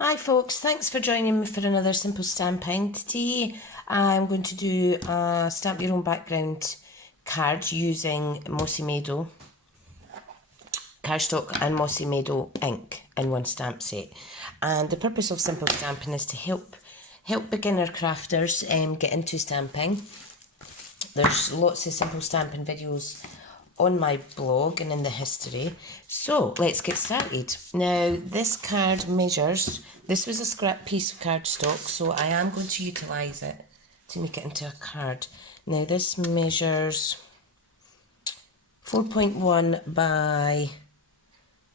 Hi folks, thanks for joining me for another simple stamping. Today I'm going to do a stamp your own background card using Mossy Meadow cardstock and Mossy Meadow ink in one stamp set. And the purpose of simple stamping is to help beginner crafters get into stamping. There's lots of simple stamping videos on my blog and in the history. So let's get started. Now this card measures, this was a scrap piece of cardstock, so I am going to utilise it to make it into a card. Now this measures 4.1 by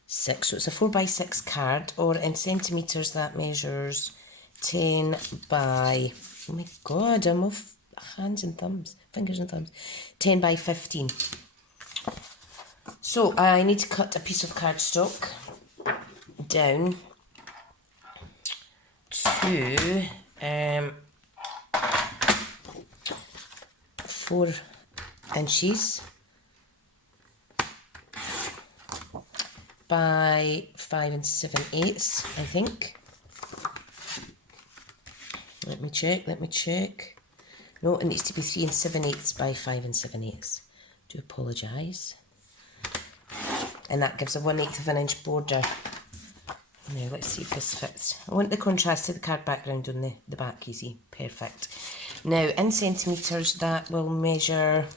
6, so it's a 4 by 6 card, or in centimetres that measures 10 by, oh my god, I'm off hands and thumbs, fingers and thumbs, 10 by 15. So I need to cut a piece of cardstock down to 4 inches by 5 7/8, I think. Let me check. No, it needs to be 3 7/8 by 5 7/8. Do apologise. And that gives a 1/8 of an inch border. Now let's see if this fits. I want the contrast to the card background on the back, you see. Perfect. Now in centimetres that will measure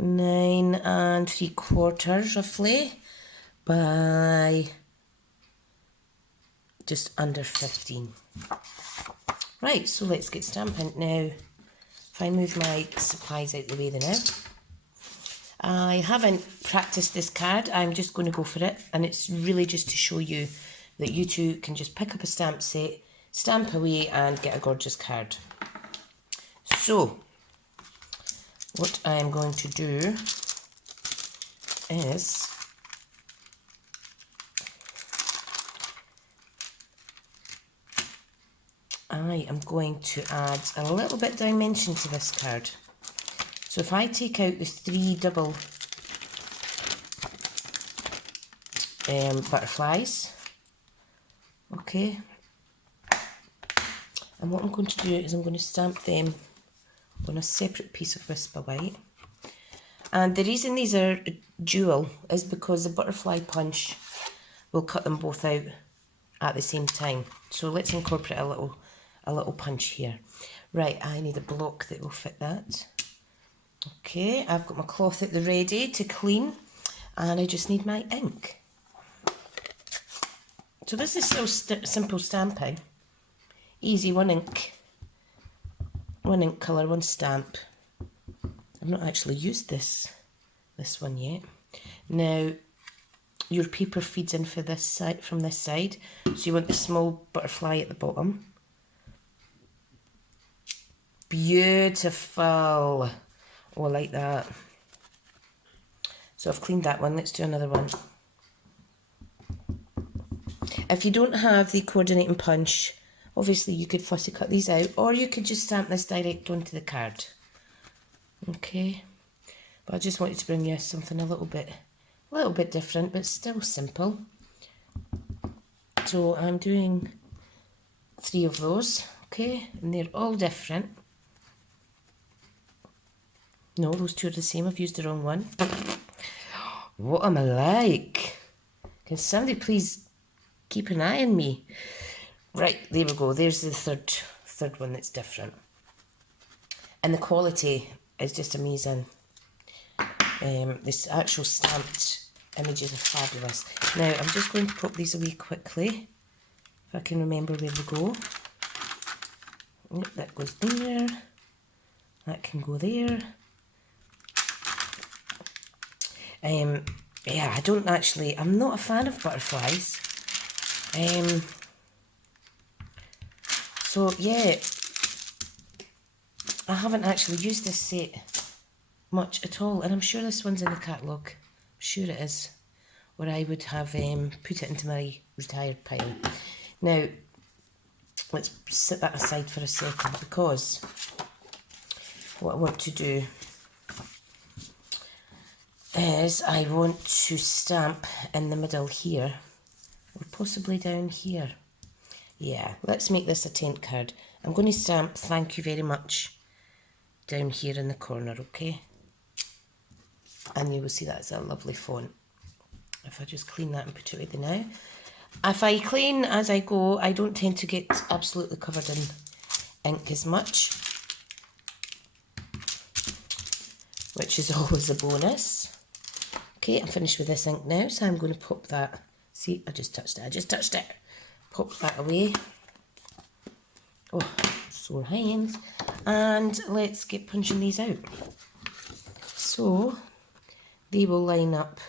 9 3/4 roughly by just under 15. Right, so let's get stamping. Now, if I move my supplies out the way now. I haven't practiced this card, I'm just going to go for it, and it's really just to show you that you too can just pick up a stamp set, stamp away and get a gorgeous card. So, what I am going to do is I am going to add a little bit dimension to this card. So if I take out the 3 double butterflies, okay, and what I'm going to do is I'm going to stamp them on a separate piece of Whisper White. And the reason these are dual is because the butterfly punch will cut them both out at the same time. So let's incorporate a little punch here. Right, I need a block that will fit that. Okay, I've got my cloth at the ready to clean, and I just need my ink. So this is still simple stamping. Easy, one ink colour, one stamp. I've not actually used this one yet. Now, your paper feeds in for this side, from this side, so you want the small butterfly at the bottom. Beautiful. Oh, I like that. So I've cleaned that one. Let's do another one. If you don't have the coordinating punch, obviously you could fussy cut these out, or you could just stamp this direct onto the card. Okay, but I just wanted to bring you something a little bit different, but still simple. So I'm doing 3 of those, okay, and they're all different. No, those 2 are the same. I've used the wrong one. What am I like? Can somebody please keep an eye on me? Right, there we go. There's the third one that's different. And the quality is just amazing. This actual stamped images are fabulous. Now, I'm just going to pop these away quickly, if I can remember where they go. Yep, that goes there. That can go there. Yeah, I'm not a fan of butterflies. So yeah, I haven't actually used this set much at all, and I'm sure this one's in the catalogue. I'm sure it is, or I would have put it into my retired pile. Now, let's set that aside for a second, because what I want to do is I want to stamp in the middle here, or possibly down here. Yeah, let's make this a tent card. I'm going to stamp thank you very much down here in the corner, okay? And you will see that's a lovely font. If I just clean that and put it away now. If I clean as I go, I don't tend to get absolutely covered in ink as much, which is always a bonus. Okay, I'm finished with this ink now, so I'm going to pop that. See, I just touched it. Pop that away. Oh, sore hands. And let's get punching these out. So, they will line up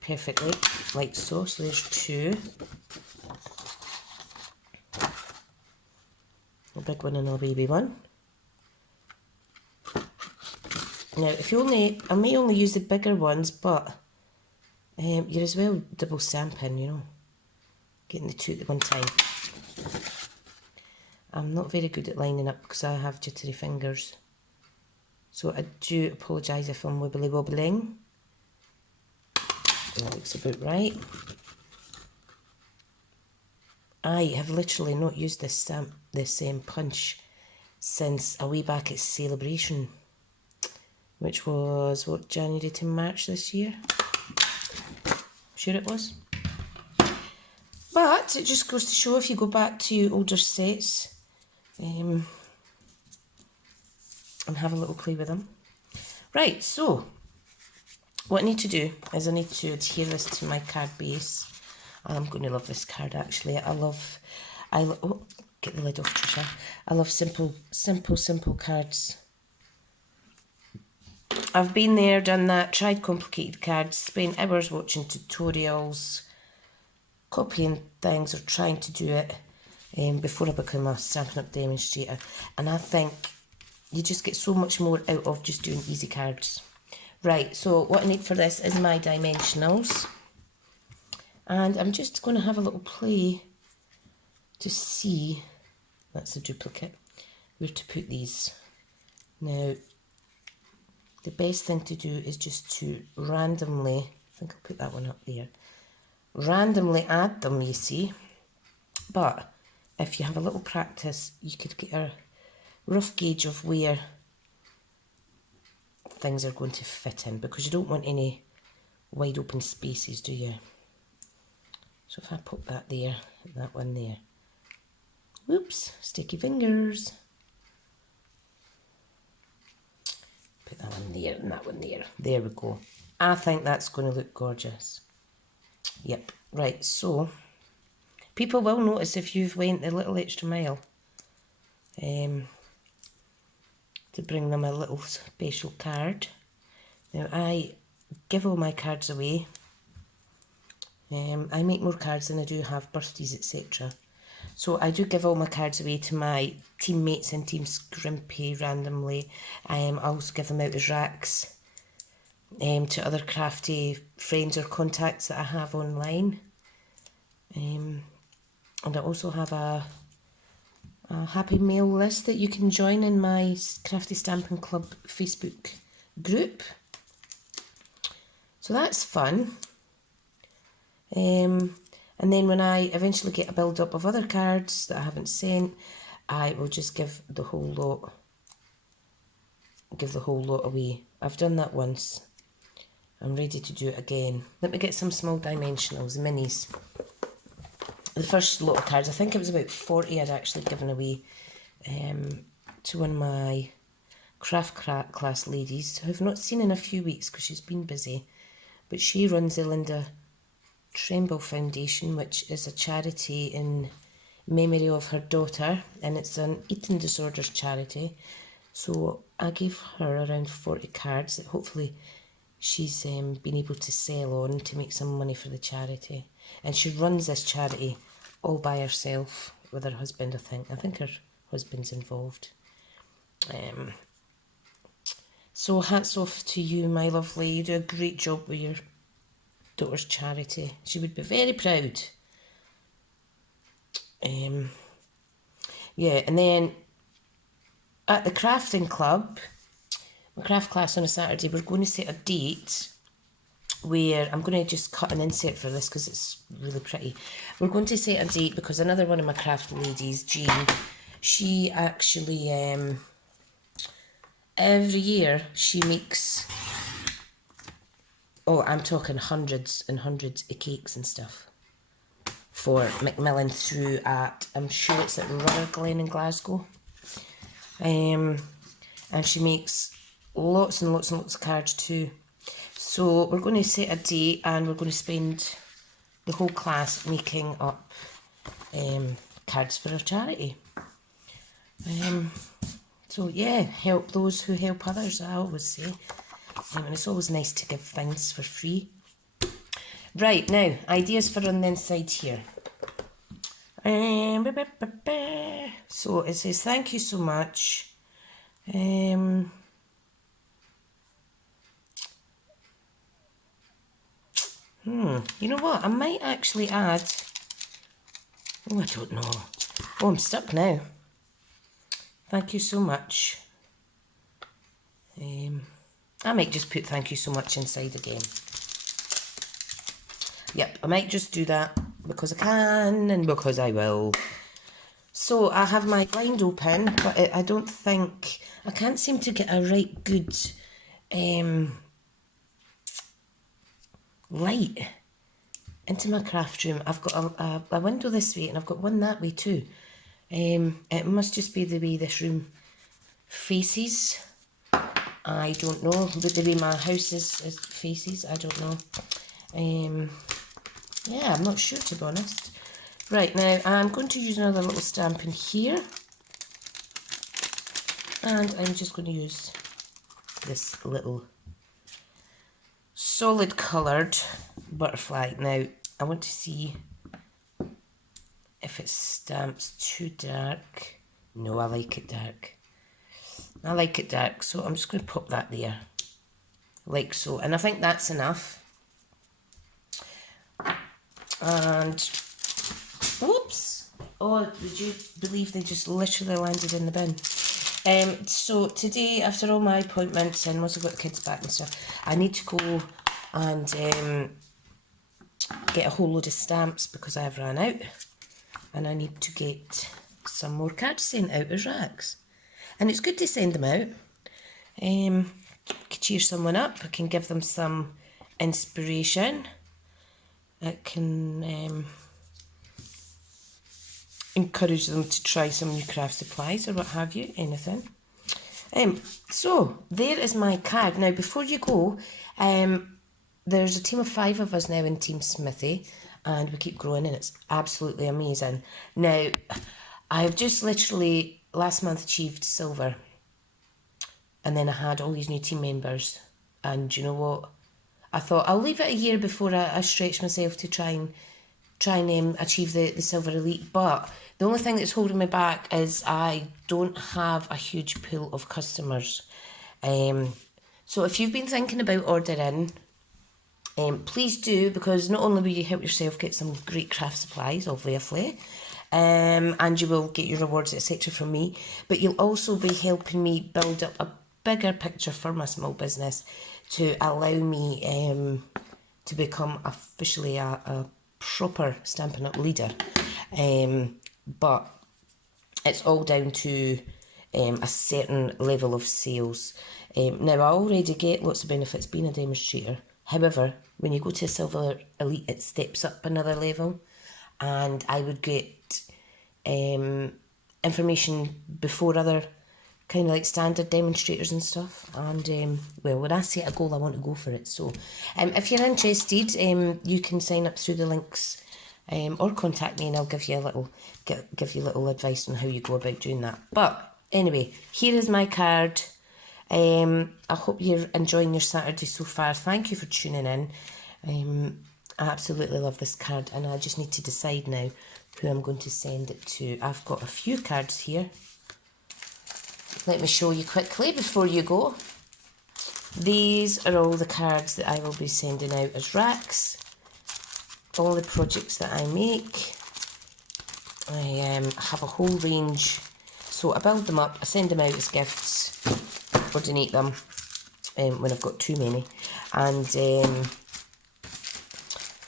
perfectly, like so. So there's two. A big one and a baby one. Now, I may only use the bigger ones, but you're as well double stamping, you know, getting the two at the one time. I'm not very good at lining up because I have jittery fingers. So I do apologise if I'm wibbly wobbling. That looks about right. I have literally not used this punch since a way back at Celebration, which was, what, January to March this year? Sure it was. But it just goes to show if you go back to older sets and have a little play with them. Right, so what I need to do is I need to adhere this to my card base. I'm going to love this card actually. Oh, get the lid off, Trisha. I love simple cards. I've been there, done that, tried complicated cards, spent hours watching tutorials, copying things or trying to do it before I became a Stampin' Up! Demonstrator. And I think you just get so much more out of just doing easy cards. Right, so what I need for this is my dimensionals. And I'm just going to have a little play to see, that's a duplicate, where to put these. Now, the best thing to do is just to randomly, I think I'll put that one up there, randomly add them, you see. But if you have a little practice, you could get a rough gauge of where things are going to fit in, because you don't want any wide open spaces, do you? So if I pop that there, and that one there. Whoops, sticky fingers. Put that one there and that one there. There we go. I think that's going to look gorgeous. Yep, right, so people will notice if you've went a little extra mile to bring them a little special card. Now I give all my cards away. I make more cards than I do have birthdays, etc. So I do give all my cards away to my teammates in Team Scrimpy randomly. I also give them out as racks to other crafty friends or contacts that I have online. And I also have a happy mail list that you can join in my Crafty Stampin' Club Facebook group. So that's fun. And then when I eventually get a build up of other cards that I haven't sent, I will just give the whole lot away. I've done that once. I'm ready to do it again. Let me get some small dimensionals, minis. The first lot of cards, I think it was about 40 I'd actually given away to one of my craft class ladies who I've not seen in a few weeks because she's been busy. But she runs the Linda Tremble Foundation, which is a charity in memory of her daughter, and it's an eating disorders charity. So I gave her around 40 cards that hopefully she's been able to sell on to make some money for the charity. And she runs this charity all by herself with her husband, I think. I think her husband's involved. So hats off to you, my lovely. You do a great job with your daughter's charity. She would be very proud. Yeah, and then at the crafting club, my craft class on a Saturday, we're going to set a date where I'm going to just cut an insert for this because it's really pretty. We're going to set a date because another one of my craft ladies, Jean, she actually, every year she makes, oh, I'm talking hundreds and hundreds of cakes and stuff for Macmillan through at, I'm sure it's at Rutherglen in Glasgow. And she makes lots and lots and lots of cards too. So we're going to set a date and we're going to spend the whole class making up cards for our charity. So yeah, help those who help others, I always say. And it's always nice to give things for free. Right, now, ideas for on the inside here. So it says, thank you so much. You know what? I might actually add... Oh, I don't know. Oh, I'm stuck now. Thank you so much. I might just put thank you so much inside again. Yep, I might just do that because I can and because I will. So I have my blind open, but I don't think... I can't seem to get a right good light into my craft room. I've got a window this way and I've got one that way too. It must just be the way this room faces. I don't know, but the way my house is faces, I don't know. Yeah, I'm not sure, to be honest. Right, now I'm going to use another little stamp in here. And I'm just going to use this little solid coloured butterfly. Now, I want to see if it stamps too dark. No, I like it dark. I like it dark, so I'm just going to pop that there. Like so. And I think that's enough. And, whoops! Oh, would you believe they just literally landed in the bin? So today, after all my appointments and once I've got the kids back and stuff, I need to go and get a whole load of stamps because I've ran out. And I need to get some more cards sent out as racks. And it's good to send them out. Could cheer someone up. I can give them some inspiration. It can encourage them to try some new craft supplies or what have you, anything. So, there is my card. Now, before you go, there's a team of 5 of us now in Team Smithy, and we keep growing, and it's absolutely amazing. Now, I've just literally last month achieved silver, and then I had all these new team members, and you know what? I thought I'll leave it a year before I stretch myself to try and achieve the silver elite, but the only thing that's holding me back is I don't have a huge pool of customers. So if you've been thinking about ordering, please do, because not only will you help yourself get some great craft supplies, obviously, and you will get your rewards, etc. from me, but you'll also be helping me build up a bigger picture for my small business to allow me to become officially a proper Stampin' Up leader. But it's all down to a certain level of sales. Now, I already get lots of benefits being a demonstrator. However, when you go to a silver elite, it steps up another level, and I would get information before other kind of like standard demonstrators and stuff. And well, when I set a goal, I want to go for it. So if you're interested, you can sign up through the links or contact me, and I'll give you a little give you a little advice on how you go about doing that. But anyway, here is my card. I hope you're enjoying your Saturday so far. Thank you for tuning in. I absolutely love this card, and I just need to decide now who I'm going to send it to. I've got a few cards here. Let me show you quickly before you go. These are all the cards that I will be sending out as racks. All the projects that I make. I have a whole range. So I build them up, I send them out as gifts, or donate them when I've got too many. And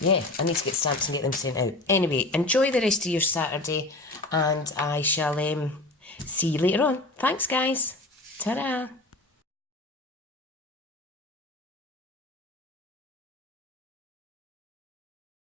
yeah, I need to get stamps and get them sent out. Anyway, enjoy the rest of your Saturday, and I shall see you later on. Thanks, guys. Ta-da.